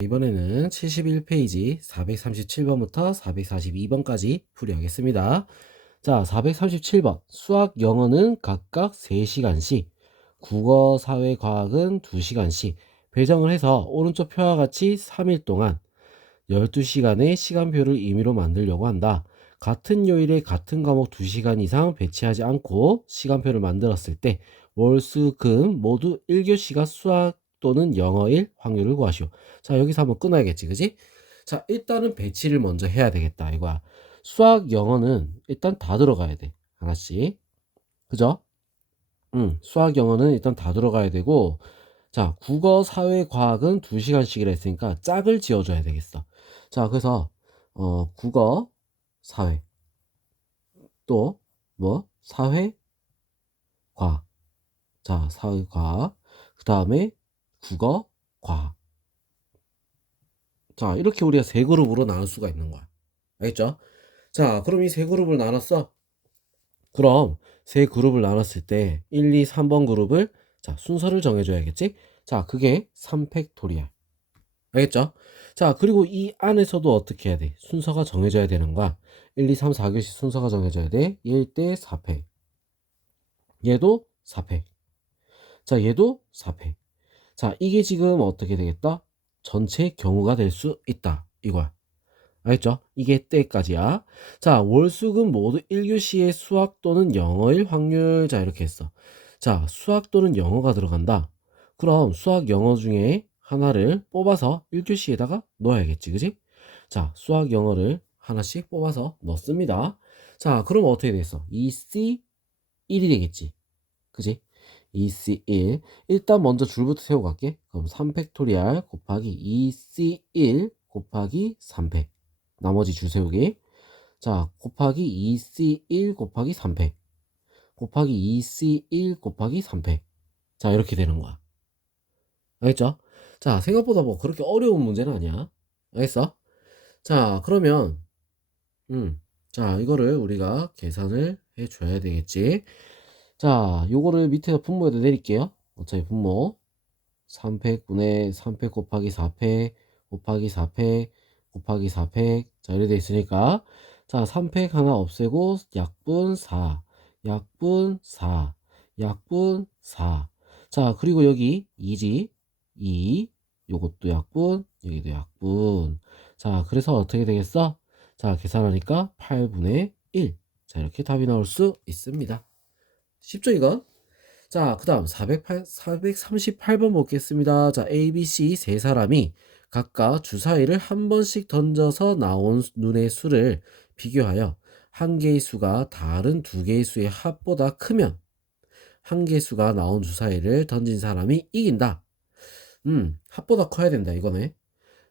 이번에는 71페이지 437번부터 442번까지 풀이하겠습니다. 자, 437번. 수학, 영어는 각각 3시간씩, 국어, 사회, 과학은 2시간씩 배정을 해서 오른쪽 표와 같이 3일 동안 12시간의 시간표를 임의로 만들려고 한다. 같은 요일에 같은 과목 2시간 이상 배치하지 않고 시간표를 만들었을 때 월, 수, 금 모두 1교시가 수학 또는 영어일 확률을 구하시오. 자, 여기서 한번 끊어야겠지, 그지? 자, 일단은 배치를 먼저 해야 되겠다, 이거야. 수학, 영어는 일단 다 들어가야 돼. 하나씩. 그죠? 수학, 영어는 일단 다 들어가야 되고, 자, 국어, 사회, 과학은 2시간씩이라 했으니까 짝을 지어줘야 되겠어. 자, 그래서, 국어, 사회, 또, 뭐, 사회, 과학. 자, 사회, 과학. 그 다음에 국어, 과학. 자, 이렇게 우리가 세 그룹으로 나눌 수가 있는 거야. 알겠죠? 자, 그럼 이 세 그룹을 나눴어? 그럼 세 그룹을 나눴을 때 1, 2, 3번 그룹을 자, 순서를 정해줘야겠지? 자, 그게 3팩토리알. 알겠죠? 자, 그리고 이 안에서도 어떻게 해야 돼? 순서가 정해져야 되는 거야. 1, 2, 3, 4교시 순서가 정해져야 돼. 얘일 때 4팩. 얘도 4팩. 자, 얘도 4팩. 자, 이게 지금 어떻게 되겠다? 전체 경우가 될 수 있다. 이거야. 알겠죠? 이게 때까지야. 자, 월수금 모두 1교시의 수학 또는 영어일 확률. 자, 이렇게 했어. 자, 수학 또는 영어가 들어간다. 그럼 수학, 영어 중에 하나를 뽑아서 1교시에다가 넣어야겠지, 그지? 자, 수학, 영어를 하나씩 뽑아서 넣습니다. 자, 그럼 어떻게 되겠어? 2C1이 되겠지, 그지? 2C1. 일단 먼저 줄부터 세우고 갈게. 그럼 3팩토리알 곱하기 2C1 곱하기 3팩. 나머지 줄 세우기. 자, 곱하기 2C1 곱하기 3팩. 곱하기 2C1 곱하기 3팩. 자, 이렇게 되는 거야. 알겠죠? 자, 생각보다 뭐 그렇게 어려운 문제는 아니야. 알겠어? 자, 그러면, 자, 이거를 우리가 계산을 해줘야 되겠지. 자, 요거를 밑에서 분모에다 내릴게요. 어차피 분모. 3팩분의 3팩 곱하기 4팩 곱하기 4팩 곱하기 4팩. 자, 이렇게 돼 있으니까. 자, 3팩 하나 없애고 약분 4, 약분 4, 약분 4. 자, 그리고 여기 2지. 2. 요것도 약분, 여기도 약분. 자, 그래서 어떻게 되겠어? 자, 계산하니까 8분의 1. 자, 이렇게 답이 나올 수 있습니다. 쉽죠, 이거? 자, 그 다음 438번 보겠습니다. 자, A, B, C 세 사람이 각각 주사위를 한 번씩 던져서 나온 눈의 수를 비교하여 한 개의 수가 다른 두 개의 수의 합보다 크면 한 개의 수가 나온 주사위를 던진 사람이 이긴다. 합보다 커야 된다, 이거네.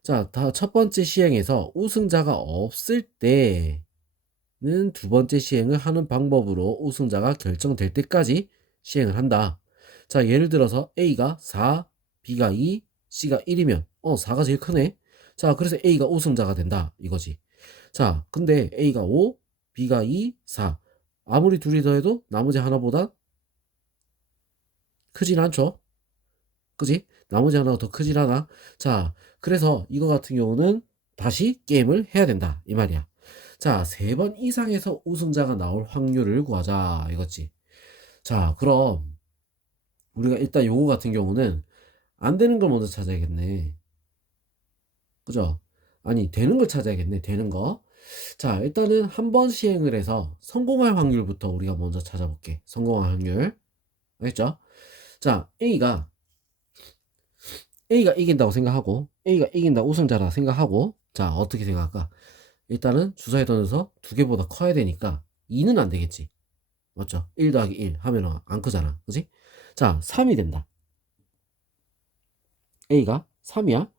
자, 첫 번째 시행에서 우승자가 없을 때는 두 번째 시행을 하는 방법으로 우승자가 결정될 때까지 시행을 한다. 자, 예를 들어서 A가 4, B가 2, C가 1이면 4가 제일 크네. 자, 그래서 A가 우승자가 된다 이거지. 자, 근데 A가 5, B가 2, 4. 아무리 둘이 더해도 나머지 하나보다 크진 않죠. 그지? 나머지 하나가 더 크진 않아. 자, 그래서 이거 같은 경우는 다시 게임을 해야 된다 이 말이야. 자, 3번 이상에서 우승자가 나올 확률을 구하자 이거지. 자, 그럼 우리가 일단 요거 같은 경우는 안 되는 걸 먼저 찾아야겠네. 그죠? 아니, 되는 걸 찾아야겠네. 되는 거. 자, 일단은 한 번 시행을 해서 성공할 확률부터 우리가 먼저 찾아볼게. 성공할 확률. 알겠죠? 자, A가 이긴다고 생각하고, A가 이긴다 우승자라 생각하고, 자, 어떻게 생각할까? 일단은 주사위 던져서 두 개보다 커야 되니까 2는 안 되겠지. 맞죠? 1 더하기 1 하면 안 크잖아. 그지? 자, 3이 된다. A가 3이야.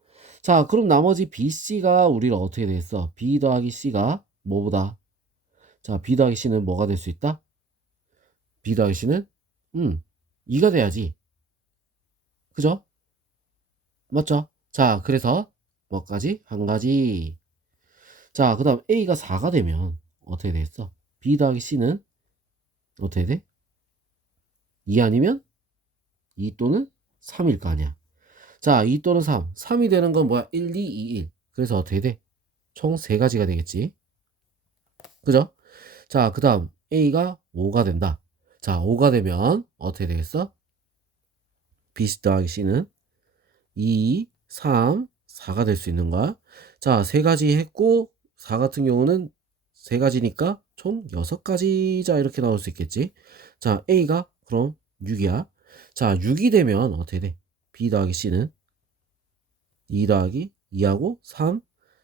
자, 그럼 나머지 B, C가 우리를 어떻게 되겠어? B 더하기 C가 뭐보다? 자, B 더하기 C는 뭐가 될 수 있다? B 더하기 C는 2가 돼야지. 그죠? 맞죠? 자, 그래서 뭐까지? 한 가지. 자, 그 다음 A가 4가 되면 어떻게 되겠어? B 더하기 C는 어떻게 돼? 2 아니면 2 또는 3일 거 아니야. 자, 2 또는 3. 3이 되는 건 뭐야? 1, 2, 2, 1. 그래서 어떻게 돼? 총 3가지가 되겠지. 그죠? 자, 그 다음 A가 5가 된다. 자, 5가 되면 어떻게 되겠어? B 더하기 C는 2, 3, 4가 될 수 있는 거야. 자, 3가지 했고 4 같은 경우는 3가지니까 총 6가지. 자, 이렇게 나올 수 있겠지. 자, A가 그럼 6이야. 자, 6이 되면 어떻게 돼? B 더하기 C는 2 더하기 2하고 3,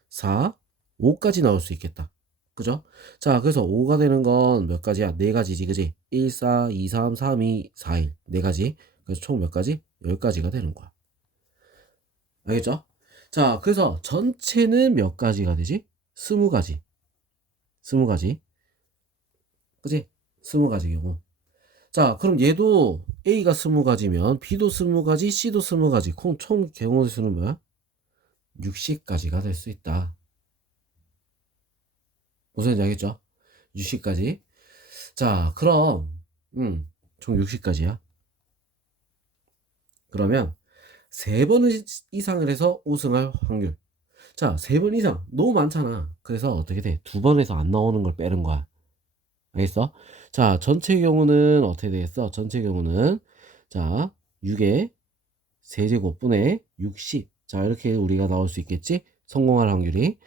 4, 5까지 나올 수 있겠다. 그죠? 자, 그래서 5가 되는 건 몇 가지야? 4가지지, 그지? 1, 4, 2, 3, 3, 2, 4, 1. 4가지. 그래서 총 몇 가지? 10가지가 되는 거야. 알겠죠? 자, 그래서 전체는 몇 가지가 되지? 20가지. 20가지. 그지? 20가지 경우. 자, 그럼 얘도 A가 20가지면 B도 20가지, C도 20가지. 총 경우 수는 뭐야? 60가지가 될 수 있다. 무슨 얘기 알겠죠? 60까지. 자, 그럼 총 60까지야. 그러면 3번 이상을 해서 우승할 확률. 자, 3번 이상 너무 많잖아. 그래서 어떻게 돼? 2번에서 안 나오는 걸 빼는 거야. 알겠어? 자, 전체 경우는 어떻게 되겠어? 전체 경우는 자, 6의 세제곱분의 60. 자, 이렇게 우리가 나올 수 있겠지? 성공할 확률이.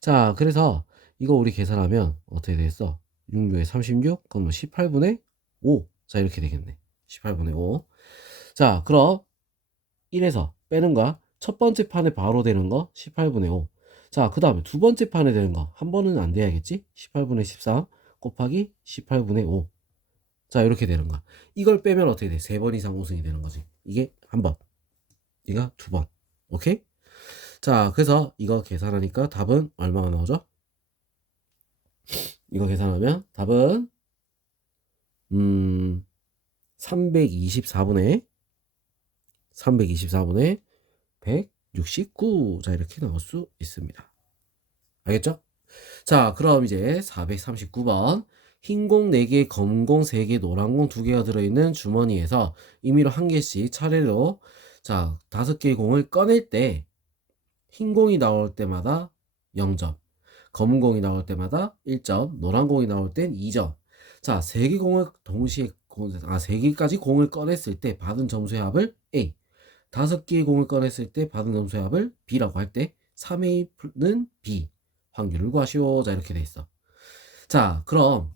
자, 그래서 이거 우리 계산하면 어떻게 되겠어? 6, 6에 36, 그럼 18분의 5. 자, 이렇게 되겠네. 18분의 5. 자, 그럼 1에서 빼는 거야. 첫 번째 판에 바로 되는 거 18분의 5. 자, 그 다음에 두 번째 판에 되는 거 한 번은 안 돼야겠지? 18분의 13 곱하기 18분의 5. 자, 이렇게 되는 거야. 이걸 빼면 어떻게 돼? 3번 이상 우승이 되는 거지. 이게 한 번, 이가 2번. 오케이? 자, 그래서 이거 계산하니까 답은 얼마가 나오죠? 이거 계산하면 답은 324분의 169. 자, 이렇게 나올 수 있습니다. 알겠죠? 자, 그럼 이제 439번. 흰 공 4개, 검은 공 3개, 노란 공 2개가 들어있는 주머니에서 임의로 1개씩 차례로 자, 5개의 공을 꺼낼 때 흰 공이 나올 때마다 0점, 검은 공이 나올 때마다 1점, 노란 공이 나올 땐 2점. 자, 3개 공을 동시에 3개까지 공을 꺼냈을 때 받은 점수의 합을 A, 5개의 공을 꺼냈을 때 받은 점수의 합을 B라고 할 때 3A는 B, 확률을 구하시오. 자, 이렇게 돼 있어. 자, 그럼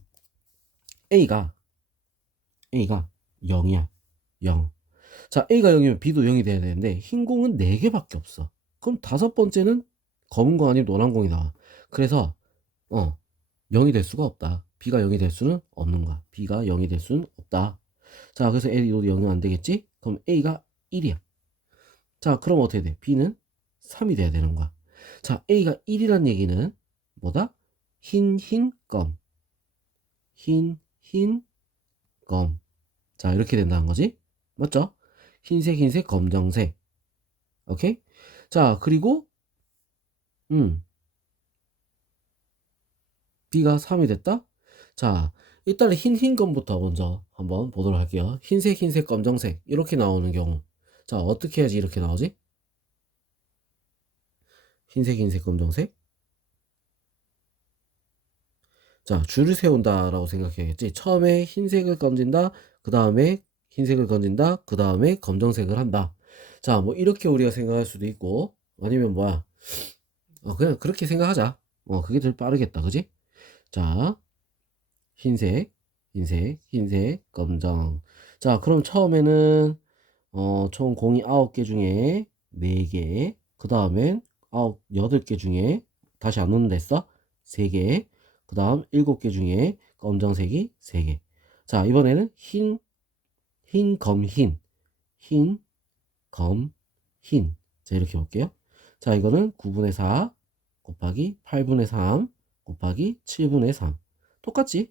A가 0이야. 0. 자, A가 0이면 B도 0이 돼야 되는데 흰 공은 4개밖에 없어. 그럼 5번째는 검은 공 아니면 노란 공이 나와. 그래서 0이 될 수가 없다. B가 0이 될 수는 없는 거야. B가 0이 될 수는 없다. 자, 그래서 A도 0은 안 되겠지? 그럼 A가 1이야. 자, 그럼 어떻게 돼? B는 3이 돼야 되는 거야. 자, A가 1이란 얘기는 뭐다? 흰 껌. 흰 껌. 자, 이렇게 된다는 거지. 맞죠? 흰색, 검정색. 오케이? 자, 그리고 B가 3이 됐다? 자, 일단 흰 껌부터 먼저 한번 보도록 할게요. 흰색, 검정색. 이렇게 나오는 경우. 자, 어떻게 해야지 이렇게 나오지? 흰색, 검정색. 자, 줄을 세운다라고 생각해야겠지. 처음에 흰색을 건진다. 그 다음에 흰색을 건진다. 그 다음에 검정색을 한다. 자, 뭐 이렇게 우리가 생각할 수도 있고 아니면 뭐야. 그냥 그렇게 생각하자. 그게 더 빠르겠다. 그지? 자, 흰색, 검정. 자, 그럼 처음에는 총 공이 9개 중에 4개. 그 다음엔 8개 중에 다시 안 넣는 됐어? 3개. 그 다음 7개 중에 검정색이 3개. 자, 이번에는 흰, 검, 흰, 검, 흰. 자, 이렇게 볼게요. 자, 이거는 9분의 4 곱하기 8분의 3 곱하기 7분의 3. 똑같지?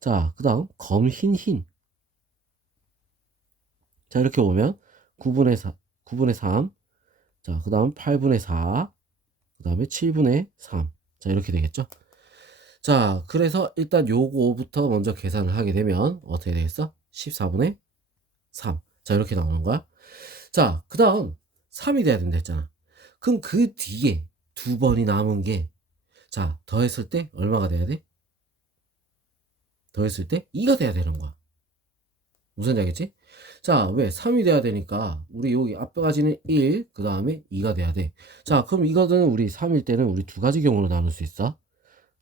자, 그 다음 검, 흰. 자, 이렇게 보면 9분의 4, 9분의 3. 자, 그 다음 8분의 4. 그 다음에 7분의 3. 자, 이렇게 되겠죠? 자, 그래서 일단 요거부터 먼저 계산을 하게 되면 어떻게 되겠어? 14분의 3. 자, 이렇게 나오는 거야. 자, 그 다음 3이 돼야 된다 했잖아. 그럼 그 뒤에 두 번이 남은 게, 자, 더했을 때 얼마가 돼야 돼? 더했을 때 2가 돼야 되는 거야. 무슨 얘기겠지? 자, 왜? 3이 돼야 되니까 우리 여기 앞에까지는 1, 그 다음에 2가 돼야 돼. 자, 그럼 이거는 우리 3일 때는 우리 두 가지 경우로 나눌 수 있어.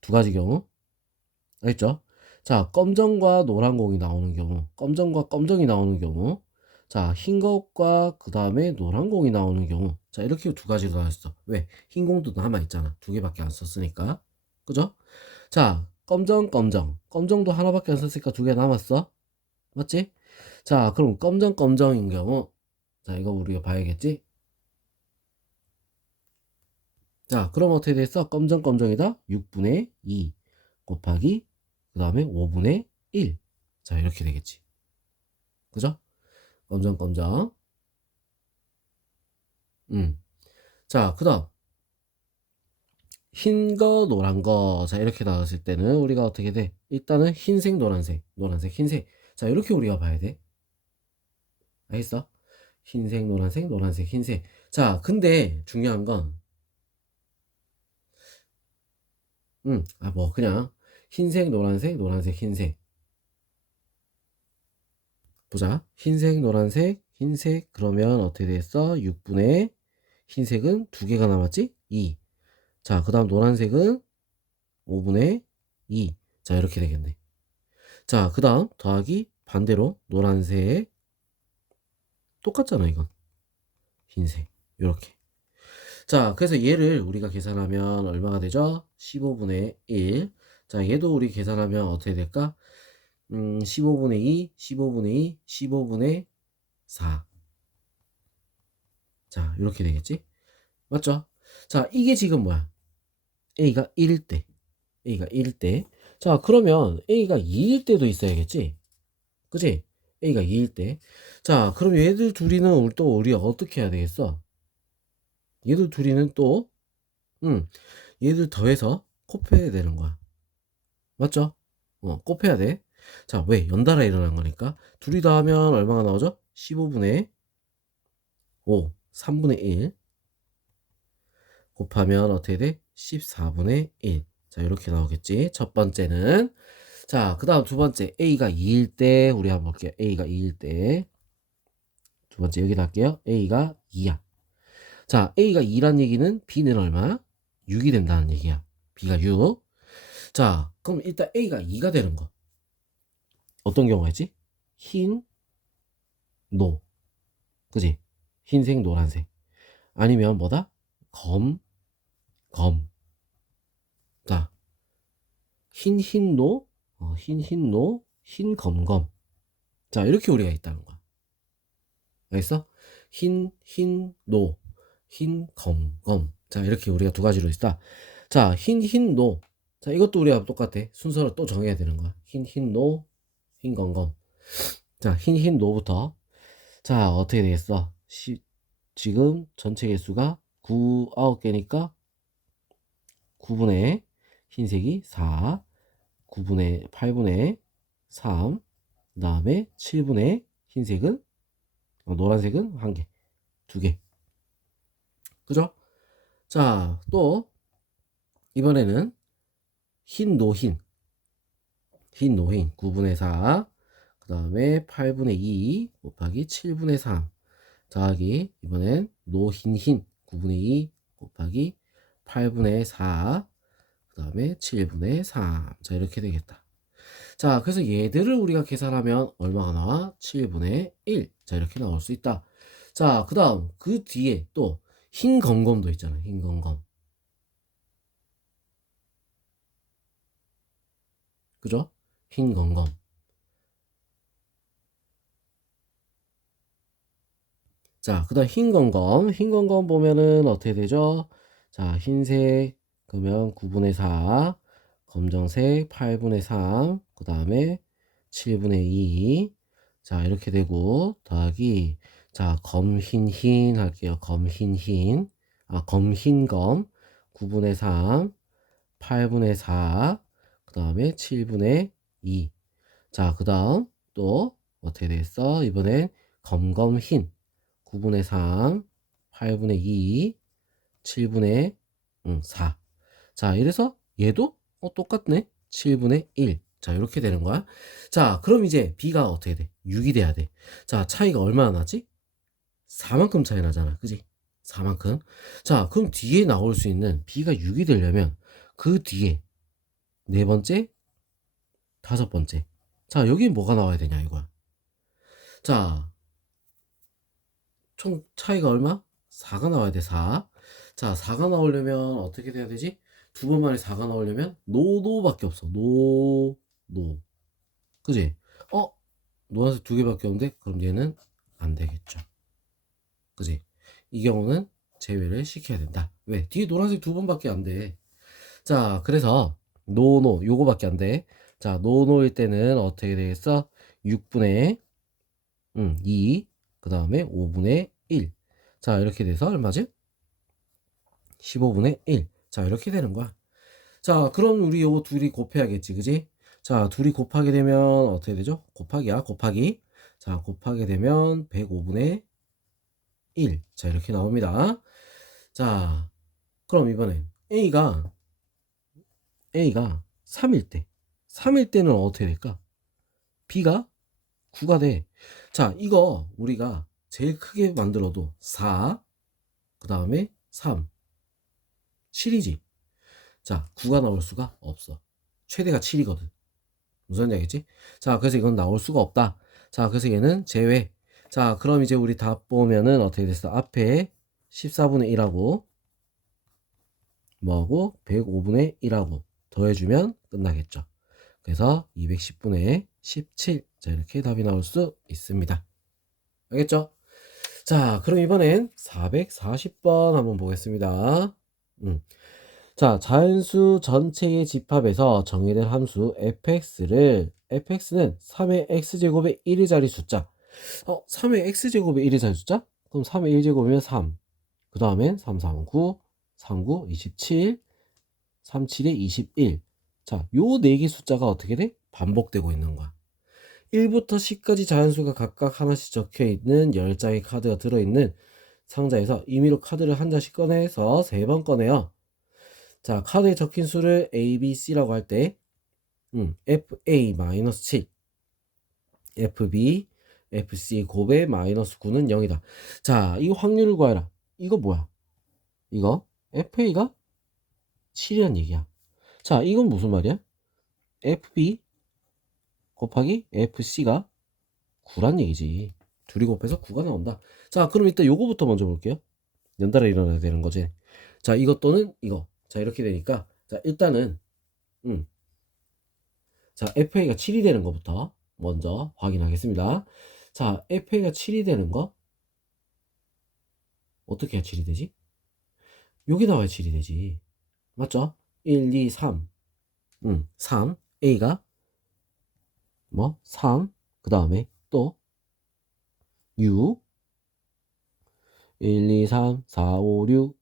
두 가지 경우. 알겠죠? 자, 검정과 노란 공이 나오는 경우, 검정과 검정이 나오는 경우, 자, 흰 것과 그 다음에 노란 공이 나오는 경우, 자, 이렇게 두 가지로 나왔어. 왜? 흰 공도 남아있잖아. 두 개밖에 안 썼으니까. 그죠? 자, 검정도 하나밖에 안 썼으니까 두 개 남았어. 맞지? 자, 그럼 검정인 경우, 자, 이거 우리가 봐야겠지? 자, 그럼 어떻게 됐어? 검정이다? 6분의 2 곱하기, 그 다음에 5분의 1. 자, 이렇게 되겠지. 그죠? 검정. 자, 그 다음. 흰 거, 노란 거. 자, 이렇게 나왔을 때는 우리가 어떻게 돼? 일단은 흰색, 노란색, 흰색. 자, 이렇게 우리가 봐야 돼. 알겠어? 흰색, 노란색, 흰색. 자, 근데 중요한 건, 뭐, 그냥 흰색, 노란색, 흰색. 보자. 흰색. 그러면 어떻게 됐어? 6분의 흰색은 두 개가 남았지? 2. 자, 그 다음 노란색은 5분의 2. 자, 이렇게 되겠네. 자, 그 다음 더하기 반대로 노란색. 똑같잖아, 이건. 흰색. 이렇게. 자, 그래서 얘를 우리가 계산하면 얼마가 되죠? 15분의 1. 자, 얘도 우리 계산하면 어떻게 될까? 15분의 2, 15분의 4. 자, 이렇게 되겠지? 맞죠? 자, 이게 지금 뭐야? A가 1일 때. A가 1일 때. 자, 그러면 A가 2일 때도 있어야겠지? 그지? A가 2일 때. 자, 그럼 얘들 둘이는 또 우리가 어떻게 해야 되겠어? 얘들 둘이는 또, 얘들 더해서 곱해야 되는 거야. 맞죠? 곱해야 돼. 자, 왜? 연달아 일어난 거니까. 둘이 더하면 얼마가 나오죠? 15분의 5, 3분의 1. 곱하면 어떻게 돼? 14분의 1. 자, 이렇게 나오겠지. 첫 번째는. 자, 그 다음 두 번째. A가 2일 때, 우리 한번 볼게요. A가 2일 때. 두 번째 여기다 할게요. A가 2야. 자, A가 2란 얘기는 B는 얼마? 6이 된다는 얘기야. B가 6. 자, 그럼 일단 A가 2가 되는 거. 어떤 경우가 있지? 흰, 노. 그지? 흰색, 노란색. 아니면 뭐다? 검. 자, 노, 노, 검. 자, 이렇게 우리가 있다는 거야. 알겠어? 노, 검. 자, 이렇게 우리가 두 가지로 있다. 자, 노. 자, 이것도 우리가 똑같아. 순서를 또 정해야 되는 거야. 노, 검. 자, 노부터. 자, 어떻게 되겠어? 지금 전체 개수가 9개니까 9분의 흰색이 4, 8분의 3, 그 다음에 7분의 흰색은, 노란색은 1개, 2개. 그죠? 자, 또, 이번에는 노흰, 9분의 4, 그 다음에 8분의 2 곱하기 7분의 3, 더하기, 이번엔 노흰, 9분의 2 곱하기 8분의 4, 그 다음에 7분의 3. 자, 이렇게 되겠다. 자, 그래서 얘들을 우리가 계산하면 얼마가 나와? 7분의 1. 자, 이렇게 나올 수 있다. 자, 그 다음, 그 뒤에 또 흰 검검도 있잖아. 흰 검검. 그죠? 흰 검검. 자, 그 다음 흰 검검. 흰 검검 보면은 어떻게 되죠? 자, 흰색, 그러면 9분의 4, 검정색 8분의 3, 그 다음에 7분의 2. 자, 이렇게 되고, 더하기, 자, 검흰 할게요. 검흰. 검흰검. 9분의 3, 8분의 4, 그 다음에 7분의 2. 자, 그 다음 또 어떻게 되겠어? 이번엔 검흰. 9분의 3, 8분의 2, 7분의 4. 자, 이래서 얘도 똑같네. 7분의 1. 자, 이렇게 되는 거야. 자, 그럼 이제 b가 어떻게 돼? 6이 돼야 돼. 자, 차이가 얼마나 나지? 4만큼 차이 나잖아. 그지? 4만큼. 자, 그럼 뒤에 나올 수 있는 b가 6이 되려면 그 뒤에 네 번째, 다섯 번째. 자, 여기 뭐가 나와야 되냐 이거야. 자, 총 차이가 얼마? 4가 나와야 돼. 4. 자, 4가 나오려면 어떻게 돼야 되지? 두 번 만에 4가 나오려면 노노밖에 없어. 노. 그지? 노란색 두 개밖에 없는데 그럼 얘는 안 되겠죠. 그지? 이 경우는 제외를 시켜야 된다. 왜? 뒤에 노란색 두 번밖에 안 돼. 자, 그래서 노 요거밖에 안 돼. 자, 노노일 때는 어떻게 되겠어? 6분의 2, 그 다음에 5분의 1. 자, 이렇게 돼서 얼마지? 15분의 1. 자, 이렇게 되는 거야. 자, 그럼 우리 요거 둘이 곱해야겠지, 그지? 자, 둘이 곱하게 되면 어떻게 되죠? 곱하기야, 곱하기. 자, 곱하게 되면 105분의 1. 자, 이렇게 나옵니다. 자, 그럼 이번엔 A가 3일 때는 어떻게 될까? B가 9가 돼. 자, 이거 우리가 제일 크게 만들어도 4, 그 다음에 3, 7이지. 자, 9가 나올 수가 없어. 최대가 7이거든. 무슨 얘기겠지? 자, 그래서 이건 나올 수가 없다. 자, 그래서 얘는 제외. 자, 그럼 이제 우리 답 보면은 어떻게 됐어? 앞에 14분의 1하고 뭐하고 105분의 1하고 더해주면 끝나겠죠. 그래서 210분의 17. 자, 이렇게 답이 나올 수 있습니다. 알겠죠? 자, 그럼 이번엔 440번 한번 보겠습니다. 자, 자연수 전체의 집합에서 정의된 함수 fx는 3의 x제곱의 1의 자리 숫자. 3의 x제곱의 1의 자리 숫자? 그럼 3의 1제곱이면 3. 그 다음엔 3, 3, 9, 3, 9, 27, 3, 7에 21. 자, 요 4개 숫자가 어떻게 돼? 반복되고 있는 거야. 1부터 10까지 자연수가 각각 하나씩 적혀있는 10장의 카드가 들어있는 상자에서 임의로 카드를 한 장씩 꺼내서 3번 꺼내요. 자, 카드에 적힌 수를 A, B, C라고 할 때 FA-7, FB, FC 곱의 -9는 0이다. 자, 이 확률을 구해라. 이거 뭐야? 이거 FA가 7이란 얘기야. 자, 이건 무슨 말이야? FB 곱하기 FC가 9란 얘기지. 둘이 곱해서 9가 나온다. 자, 그럼 일단 요거부터 먼저 볼게요. 연달아 일어나야 되는 거지. 자, 이것 또는 이거. 자, 이렇게 되니까 자, 일단은 자, FA가 7이 되는 것부터 먼저 확인하겠습니다. 자, FA가 7이 되는 거 어떻게 해야 7이 되지? 여기 나와야 7이 되지. 맞죠? 1, 2, 3. 3. A가 뭐? 3. 그 다음에 또 6. 1, 2, 3, 4, 5, 6.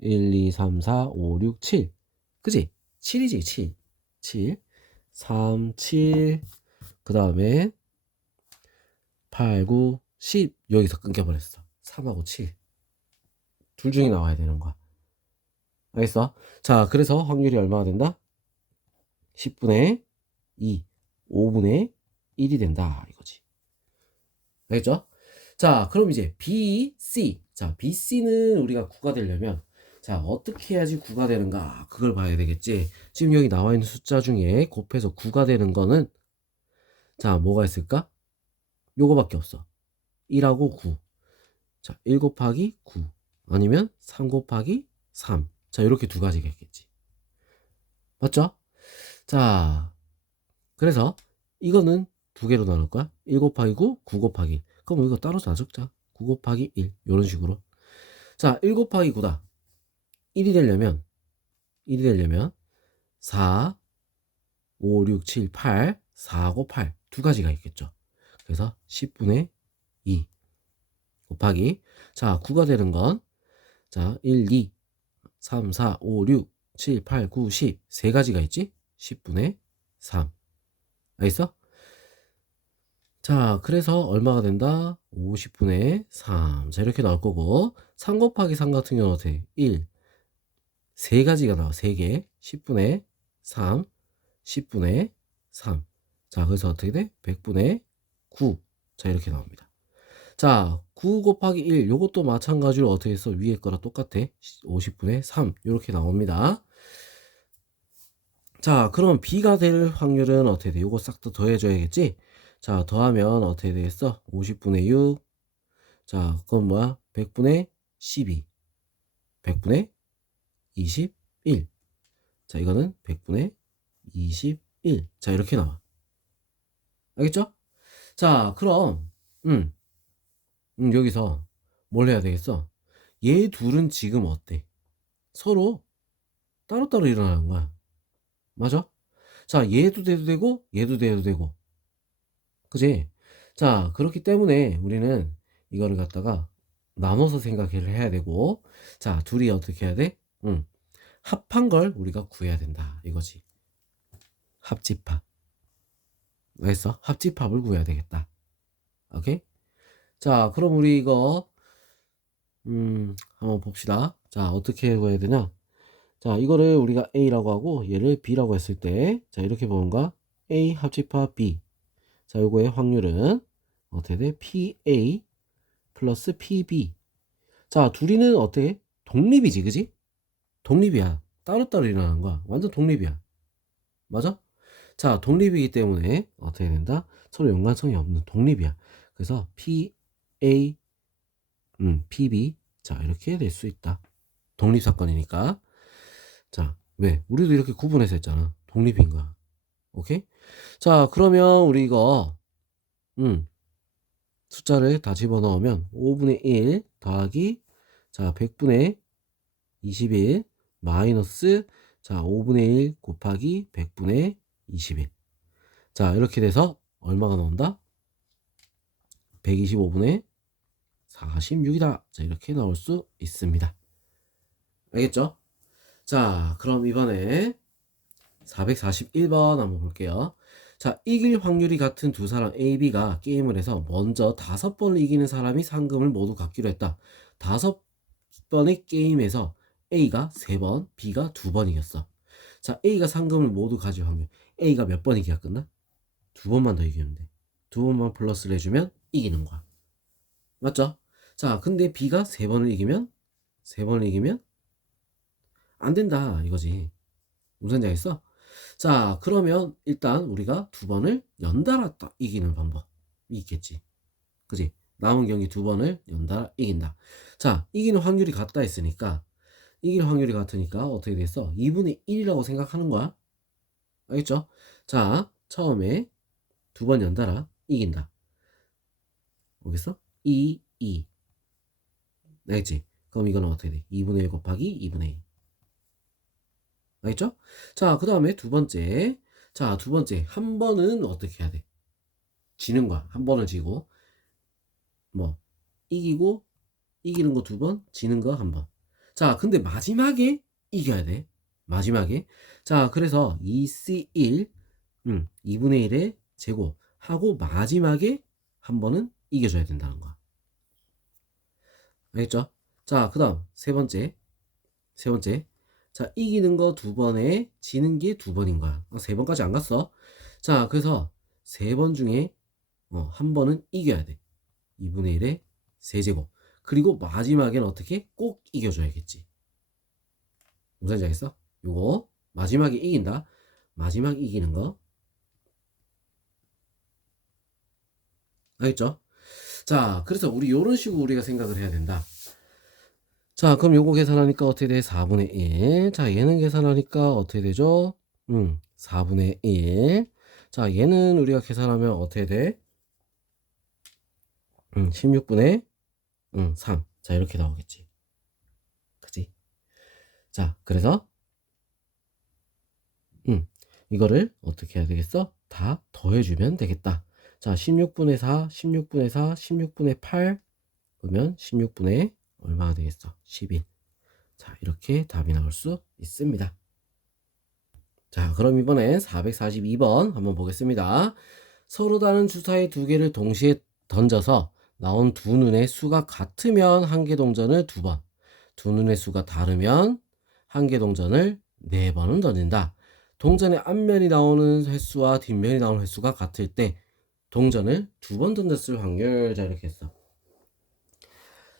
1, 2, 3, 4, 5, 6, 7. 그지? 7이지, 7. 7. 3, 7. 그 다음에 8, 9, 10. 여기서 끊겨버렸어. 3하고 7. 둘 중에 나와야 되는 거야. 알겠어? 자, 그래서 확률이 얼마가 된다? 10분의 2, 5분의 1이 된다. 이거지. 알겠죠? 자, 그럼 이제 B, C. 자, B, C는 우리가 9가 되려면 자, 어떻게 해야지 9가 되는가? 그걸 봐야 되겠지. 지금 여기 나와 있는 숫자 중에 곱해서 9가 되는 거는 자, 뭐가 있을까? 요거밖에 없어. 1하고 9. 자, 1 곱하기 9. 아니면 3 곱하기 3. 자, 이렇게 두 가지가 있겠지. 맞죠? 자, 그래서 이거는 두 개로 나눌 거야. 1 곱하기 9, 9 곱하기 1. 그럼 이거 따로 다 적자. 9 곱하기 1. 이런 식으로. 자, 1 곱하기 9다. 1이 되려면 4, 5, 6, 7, 8, 4하고 8. 두 가지가 있겠죠. 그래서 10분의 2 곱하기. 자, 9가 되는 건 자, 1, 2, 3, 4, 5, 6, 7, 8, 9, 10. 세 가지가 있지? 10분의 3. 알겠어? 자, 그래서 얼마가 된다? 50분의 3. 자, 이렇게 나올 거고, 3 곱하기 3 같은 경우는 어떻게? 1. 세 가지가 나와. 3개. 10분의 3. 10분의 3. 자, 그래서 어떻게 돼? 100분의 9. 자, 이렇게 나옵니다. 자, 9 곱하기 1. 요것도 마찬가지로 어떻게 했어? 위에 거랑 똑같아. 50분의 3. 이렇게 나옵니다. 자, 그럼 B가 될 확률은 어떻게 돼? 요거 싹 다 더해줘야겠지? 자, 더하면 어떻게 되겠어? 50분의 6. 자, 그건 뭐야? 100분의 12. 100분의 21. 자, 이거는 100분의 21. 자, 이렇게 나와. 알겠죠? 자, 그럼, 여기서 뭘 해야 되겠어? 얘 둘은 지금 어때? 서로 따로따로 일어나는 거야. 맞아? 자, 얘도 돼도 되고, 얘도 돼도 되고. 그지? 자, 그렇기 때문에 우리는 이거를 갖다가 나눠서 생각을 해야 되고, 자, 둘이 어떻게 해야 돼? 합한 걸 우리가 구해야 된다. 이거지. 합집합. 알겠어? 합집합을 구해야 되겠다. 오케이? 자, 그럼 우리 이거, 한번 봅시다. 자, 어떻게 구해야 되냐? 자, 이거를 우리가 A라고 하고, 얘를 B라고 했을 때, 자, 이렇게 보는 거야. A 합집합 B. 자, 요거의 확률은 어떻게 돼? PA 플러스 PB. 자, 둘이는 어때? 독립이지, 그지? 독립이야. 따로따로 일어나는 거야. 완전 독립이야. 맞아? 자, 독립이기 때문에 어떻게 된다? 서로 연관성이 없는 독립이야. 그래서 PA, PB. 자, 이렇게 될 수 있다. 독립사건이니까. 자, 왜? 우리도 이렇게 구분해서 했잖아. 독립인 거야. 오케이? 자, 그러면 우리 이거, 숫자를 다 집어넣으면 5분의 1 더하기, 자, 100분의 21 마이너스, 자, 5분의 1 곱하기 100분의 21. 자, 이렇게 돼서 얼마가 나온다? 125분의 46이다. 자, 이렇게 나올 수 있습니다. 알겠죠? 자, 그럼 이번에 441번 한번 볼게요. 자, 이길 확률이 같은 두 사람 A, B가 게임을 해서 먼저 5번을 이기는 사람이 상금을 모두 갖기로 했다. 5번의 게임에서 A가 3번, B가 2번 이겼어. 자, A가 상금을 모두 가질 확률. A가 몇 번 이기야 끝나? 2번만 더 이기면 돼. 2번만 플러스를 해주면 이기는 거야. 맞죠? 자, 근데 B가 3번을 이기면? 3번을 이기면? 안 된다. 이거지. 무슨 얘기 했어? 자, 그러면 일단 우리가 2번을 연달아 딱 이기는 방법이 있겠지. 그지? 남은 경기 2번을 연달아 이긴다. 자, 이기는 확률이 같다 했으니까, 이길 확률이 같으니까 어떻게 됐어? 2분의 1이라고 생각하는 거야. 알겠죠? 자, 처음에 2번 연달아 이긴다. 알겠어? 2, 2. 알겠지? 그럼 이거는 어떻게 돼? 2분의 1 곱하기 2분의 1. 알겠죠? 자, 그 다음에 두 번째. 자, 두 번째. 한 번은 어떻게 해야 돼? 지는 거야. 한 번은 지고. 뭐, 이기고, 이기는 거 2번, 지는 거 1번. 자, 근데 마지막에 이겨야 돼. 마지막에. 자, 그래서 2C1, 2분의 1의 제곱 하고 마지막에 한 번은 이겨줘야 된다는 거야. 알겠죠? 자, 그 다음 세 번째. 세 번째. 자, 이기는 거 2번에 지는 게 2번인 거야. 3번까지 안 갔어. 자, 그래서 3번 중에 한 번은 이겨야 돼. 2분의 1의 세제곱. 그리고 마지막엔 어떻게? 꼭 이겨줘야겠지. 무슨 지 알겠어? 요거 마지막에 이긴다. 마지막 이기는 거. 알겠죠? 자, 그래서 우리 요런 식으로 우리가 생각을 해야 된다. 자, 그럼 요거 계산하니까 어떻게 돼? 4분의 1. 자, 얘는 계산하니까 어떻게 되죠? 4분의 1. 자, 얘는 우리가 계산하면 어떻게 돼? 16분의 3. 자, 이렇게 나오겠지. 그치? 자, 그래서 이거를 어떻게 해야 되겠어? 다 더해주면 되겠다. 자, 16분의 4, 16분의 4, 16분의 8. 그러면 16분의 얼마가 되겠어? 11. 자, 이렇게 답이 나올 수 있습니다. 자, 그럼 이번엔 442번 한번 보겠습니다. 서로 다른 주사위 두 개를 동시에 던져서 나온 두 눈의 수가 같으면 한 개 동전을 두 번, 두 눈의 수가 다르면 한 개 동전을 네 번은 던진다. 동전의 앞면이 나오는 횟수와 뒷면이 나오는 횟수가 같을 때 동전을 두 번 던졌을 확률. 자, 이렇게 했어.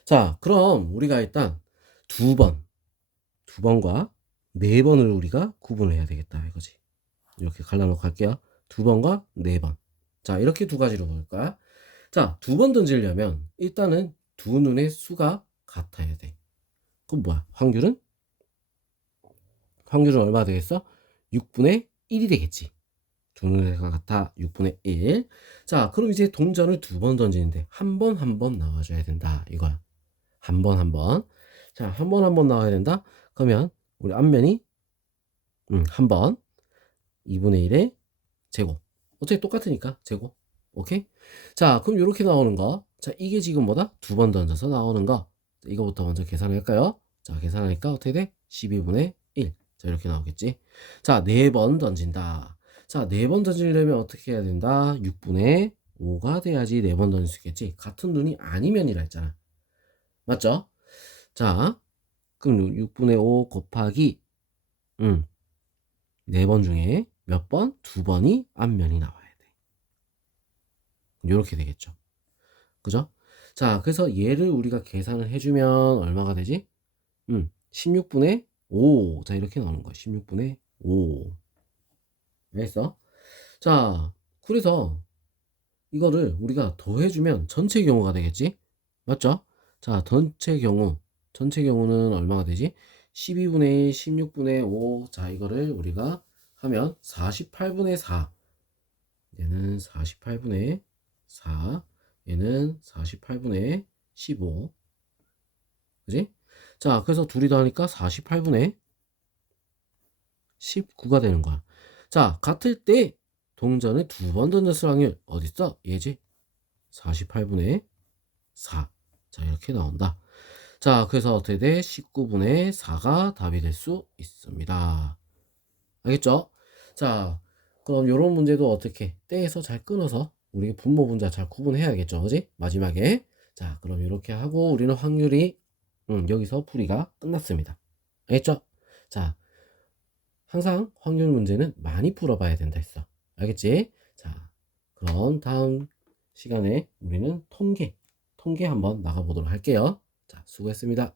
자, 그럼 우리가 일단 두 번과 네 번을 우리가 구분을 해야 되겠다 이거지. 이렇게 갈라놓고 할게요. 두 번과 네 번. 자, 이렇게 두 가지로 볼 거야. 자, 두 번 던지려면 일단은 두 눈의 수가 같아야 돼. 그럼 뭐야? 확률은 얼마 되겠어? 6분의 1이 되겠지. 두 눈의 수가 같아. 6분의 1. 자, 그럼 이제 동전을 두 번 던지는데 한 번 나와줘야 된다 이거야. 한 번. 자, 한 번 나와야 된다. 그러면 우리 앞면이 한 번 2분의 1의 제곱. 어차피 똑같으니까 제곱. 오케이? 자, 그럼 이렇게 나오는 거. 자, 이게 지금 뭐다? 두 번 던져서 나오는 거. 자, 이거부터 먼저 계산할까요? 자, 계산하니까 어떻게 돼? 12분의 1. 자, 이렇게 나오겠지. 자, 네 번 던진다. 자, 네 번 던지려면 어떻게 해야 된다? 6분의 5가 돼야지 네 번 던질 수 있겠지. 같은 눈이 아니면이라 했잖아. 맞죠? 자, 그럼 6분의 5 곱하기 네 번 중에 몇 번? 두 번이 앞면이 나와야 돼. 이렇게 되겠죠. 그죠? 자, 그래서 얘를 우리가 계산을 해주면 얼마가 되지? 16분의 5. 자, 이렇게 나오는 거야. 16분의 5. 알겠어? 자, 그래서 이거를 우리가 더해주면 전체 경우가 되겠지? 맞죠? 자, 전체 경우는 얼마가 되지? 12분의 1, 16분의 5. 자, 이거를 우리가 하면 48분의 4. 얘는 48분의 4. 얘는 48분의 15. 그지? 자, 그래서 둘이 더하니까 48분의 19가 되는 거야. 자, 같을 때 동전을 두 번 던졌을 확률 어딨어? 얘지? 48분의 4. 자, 이렇게 나온다. 자, 그래서 어떻게 돼? 19분의 4가 답이 될 수 있습니다. 알겠죠? 자, 그럼 요런 문제도 어떻게 떼에서 잘 끊어서 우리 분모 분자 잘 구분해야겠죠, 그지? 마지막에. 자, 그럼 이렇게 하고 우리는 확률이 여기서 풀이가 끝났습니다. 알겠죠? 자, 항상 확률 문제는 많이 풀어봐야 된다 했어. 알겠지? 자, 그럼 다음 시간에 우리는 통계 한번 나가보도록 할게요. 자, 수고했습니다.